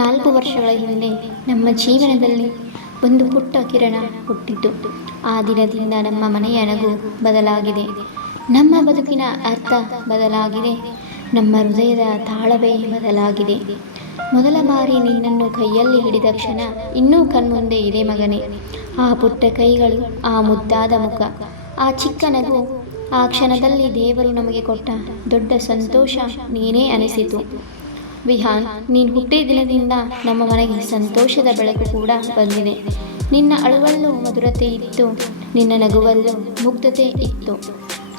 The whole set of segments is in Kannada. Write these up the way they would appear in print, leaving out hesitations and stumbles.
4 ವರ್ಷಗಳ ಹಿಂದೆ ನಮ್ಮ ಜೀವನದಲ್ಲಿ ಒಂದು ಪುಟ್ಟ ಕಿರಣ ಹುಟ್ಟಿತು. ಆ ದಿನದಿಂದ ನಮ್ಮ ಮನೆಯ ನಗು ಬದಲಾಗಿದೆ, ನಮ್ಮ ಬದುಕಿನ ಅರ್ಥ ಬದಲಾಗಿದೆ, ನಮ್ಮ ಹೃದಯದ ತಾಳವೇ ಬದಲಾಗಿದೆ. ಮೊದಲ ಬಾರಿ ನಿನ್ನನ್ನು ಕೈಯಲ್ಲಿ ಹಿಡಿದ ಕ್ಷಣ ಇನ್ನೂ ಕಣ್ಮುಂದೆ ಇದೆ ಮಗನೇ. ಆ ಪುಟ್ಟ ಕೈಗಳು, ಆ ಮುದ್ದಾದ ಮುಖ, ಆ ಚಿಕ್ಕ ನಗು. ಆ ಕ್ಷಣದಲ್ಲಿ ದೇವರು ನಮಗೆ ಕೊಟ್ಟ ದೊಡ್ಡ ಸಂತೋಷ ನೀನೇ ಅನಿಸಿತು. ವಿಹಾನ್, ನೀನು ಹುಟ್ಟಿದ ದಿನದಿಂದ ನಮ್ಮ ಮನೆಗೆ ಸಂತೋಷದ ಬೆಳಕು ಕೂಡ ಬಂದಿದೆ. ನಿನ್ನ ಅಳುವಲ್ಲೂ ಮಧುರತೆ ಇತ್ತು, ನಿನ್ನ ನಗುವಲ್ಲೂ ಮುಗ್ಧತೆ ಇತ್ತು.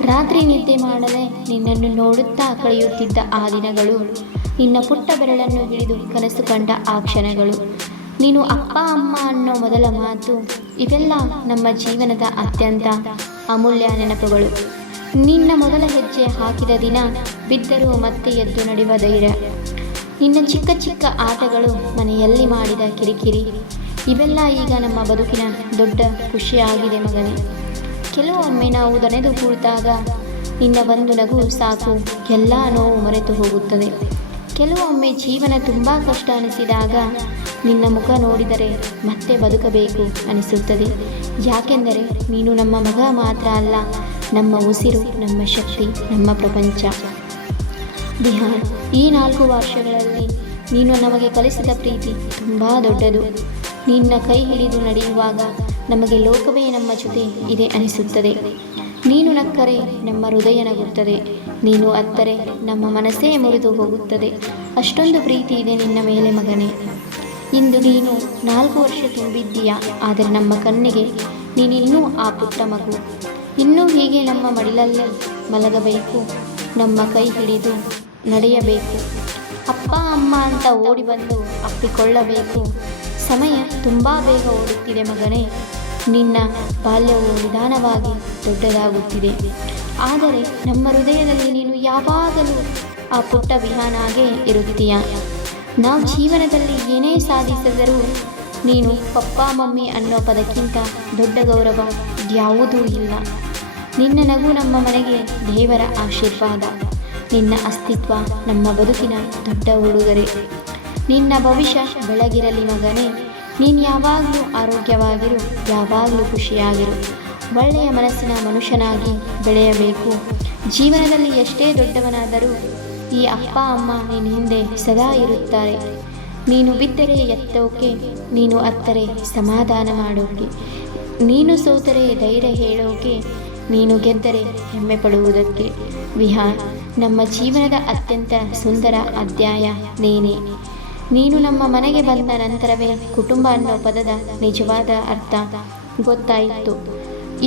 ರಾತ್ರಿ ನಿದ್ದೆ ಮಾಡದೆ ನಿನ್ನನ್ನು ನೋಡುತ್ತಾ ಕಳೆಯುತ್ತಿದ್ದ ಆ ದಿನಗಳು, ನಿನ್ನ ಪುಟ್ಟ ಬೆರಳನ್ನು ಹಿಡಿದು ಕನಸು ಕಂಡ ಆ ಕ್ಷಣಗಳು, ನೀನು ಅಪ್ಪ ಅಮ್ಮ ಅನ್ನೋ ಮೊದಲ ಮಾತು, ಇವೆಲ್ಲ ನಮ್ಮ ಜೀವನದ ಅತ್ಯಂತ ಅಮೂಲ್ಯ ನೆನಪುಗಳು. ನಿನ್ನ ಮೊದಲ ಹೆಜ್ಜೆ ಹಾಕಿದ ದಿನ, ಬಿದ್ದರೂ ಮತ್ತೆ ಎದ್ದು ನಡೆಯುವ ಧೈರ್ಯ, ನಿನ್ನ ಚಿಕ್ಕ ಚಿಕ್ಕ ಆಟಗಳು, ಮನೆಯಲ್ಲಿ ಮಾಡಿದ ಕಿರಿಕಿರಿ, ಇವೆಲ್ಲ ಈಗ ನಮ್ಮ ಬದುಕಿನ ದೊಡ್ಡ ಖುಷಿಯಾಗಿದೆ ಮಗನೇ. ಕೆಲವೊಮ್ಮೆ ನಾವು ದಣೆದು ಕೂತಾಗ ನಿನ್ನ ಒಂದು ನಗು ಸಾಕು, ಎಲ್ಲ ನೋವು ಮರೆತು ಹೋಗುತ್ತದೆ. ಕೆಲವೊಮ್ಮೆ ಜೀವನ ತುಂಬ ಕಷ್ಟ ಅನಿಸಿದಾಗ ನಿನ್ನ ಮುಖ ನೋಡಿದರೆ ಮತ್ತೆ ಬದುಕಬೇಕು ಅನಿಸುತ್ತದೆ. ಯಾಕೆಂದರೆ ನೀನು ನಮ್ಮ ಮಗ ಮಾತ್ರ ಅಲ್ಲ, ನಮ್ಮ ಉಸಿರು, ನಮ್ಮ ಶಕ್ತಿ, ನಮ್ಮ ಪ್ರಪಂಚ. ವಿಹಾನ್, ಈ 4 ವರ್ಷಗಳಲ್ಲಿ ನೀನು ನಮಗೆ ಕಲಿಸಿದ ಪ್ರೀತಿ ತುಂಬ ದೊಡ್ಡದು. ನಿನ್ನ ಕೈ ಹಿಡಿದು ನಡೆಯುವಾಗ ನಮಗೆ ಲೋಕವೇ ನಮ್ಮ ಜೊತೆ ಇದೆ ಅನಿಸುತ್ತದೆ. ನೀನು ನಕ್ಕರೆ ನಮ್ಮ ಹೃದಯ ನಗುತ್ತದೆ, ನೀನು ಅತ್ತರೆ ನಮ್ಮ ಮನಸ್ಸೇ ಮುರಿದು ಹೋಗುತ್ತದೆ. ಅಷ್ಟೊಂದು ಪ್ರೀತಿ ಇದೆ ನಿನ್ನ ಮೇಲೆ ಮಗನೇ. ಇಂದು ನೀನು 4 ವರ್ಷ ತುಂಬಿದ್ದೀಯಾ, ಆದರೆ ನಮ್ಮ ಕಣ್ಣಿಗೆ ನೀನಿನ್ನೂ ಆ ಪುಟ್ಟ ಮಗು. ಇನ್ನೂ ಹೀಗೆ ನಮ್ಮ ಮಡಿಲಲ್ಲಿ ಮಲಗಬೇಕು, ನಮ್ಮ ಕೈ ಹಿಡಿದು ನಡೆಯಬೇಕು, ಅಪ್ಪ ಅಮ್ಮ ಅಂತ ಓಡಿ ಬಂದು ಅಪ್ಪಿಕೊಳ್ಳಬೇಕು. ಸಮಯ ತುಂಬ ಬೇಗ ಓಡುತ್ತಿದೆ ಮಗನೇ. ನಿನ್ನ ಬಾಲ್ಯವು ನಿಧಾನವಾಗಿ ದೊಡ್ಡದಾಗುತ್ತಿದೆ, ಆದರೆ ನಮ್ಮ ಹೃದಯದಲ್ಲಿ ನೀನು ಯಾವಾಗಲೂ ಆ ಪುಟ್ಟ ವಿಹಾನಾಗೇ ಇರುತ್ತೀಯ. ನಾವು ಜೀವನದಲ್ಲಿ ಏನೇ ಸಾಧಿಸಿದರೂ ನೀನು ಪಪ್ಪ ಮಮ್ಮಿ ಅನ್ನೋ ಪದಕ್ಕಿಂತ ದೊಡ್ಡ ಗೌರವ ಯಾವುದೂ ಇಲ್ಲ. ನಿನ್ನ ನಗು ನಮ್ಮ ಮನೆಗೆ ದೇವರ ಆಶೀರ್ವಾದ, ನಿನ್ನ ಅಸ್ತಿತ್ವ ನಮ್ಮ ಬದುಕಿನ ದೊಡ್ಡ ಉಡುಗೊರೆ. ನಿನ್ನ ಭವಿಷ್ಯ ಬೆಳಗಿರಲಿ ಮಗನೇ. ನೀನು ಯಾವಾಗಲೂ ಆರೋಗ್ಯವಾಗಿರು, ಯಾವಾಗಲೂ ಖುಷಿಯಾಗಿರು, ಒಳ್ಳೆಯ ಮನಸ್ಸಿನ ಮನುಷ್ಯನಾಗಿ ಬೆಳೆಯಬೇಕು. ಜೀವನದಲ್ಲಿ ಎಷ್ಟೇ ದೊಡ್ಡವನಾದರೂ ಈ ಅಪ್ಪ ಅಮ್ಮ ನಿನ್ನ ಹಿಂದೆ ಸದಾ ಇರುತ್ತಾರೆ. ನೀನು ಬಿದ್ದರೆ ಎತ್ತೋಕೆ, ನೀನು ಅತ್ತರೆ ಸಮಾಧಾನ ಮಾಡೋಕೆ, ನೀನು ಸೋತರೆ ಧೈರ್ಯ ಹೇಳೋಕೆ, ನೀನು ಗೆದ್ದರೆ ಹೆಮ್ಮೆ ಪಡುವುದಕ್ಕೆ. ವಿಹಾನ್, ನಮ್ಮ ಜೀವನದ ಅತ್ಯಂತ ಸುಂದರ ಅಧ್ಯಾಯ ನೀನೇ. ನೀನು ನಮ್ಮ ಮನೆಗೆ ಬಂದ ನಂತರವೇ ಕುಟುಂಬ ಅನ್ನೋ ಪದದ ನಿಜವಾದ ಅರ್ಥ ಗೊತ್ತಾಯಿತು.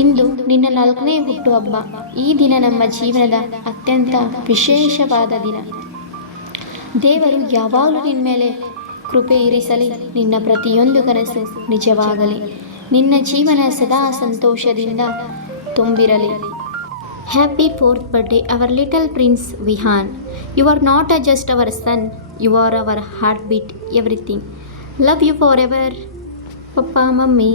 ಇಂದು ನಿನ್ನ 4ನೇ ಹುಟ್ಟುಹಬ್ಬ. ಈ ದಿನ ನಮ್ಮ ಜೀವನದ ಅತ್ಯಂತ ವಿಶೇಷವಾದ ದಿನ. ದೇವರು ಯಾವಾಗಲೂ ನಿನ್ನ ಮೇಲೆ ಕೃಪೆ ಇರಿಸಲಿ, ನಿನ್ನ ಪ್ರತಿಯೊಂದು ಕನಸು ನಿಜವಾಗಲಿ, ನಿನ್ನ ಜೀವನ ಸದಾ ಸಂತೋಷದಿಂದ ತುಂಬಿರಲಿ. Happy 4th birthday, our little prince Vihan. You are not just our son, you are our heartbeat, everything. Love you forever, Papa, Mummy.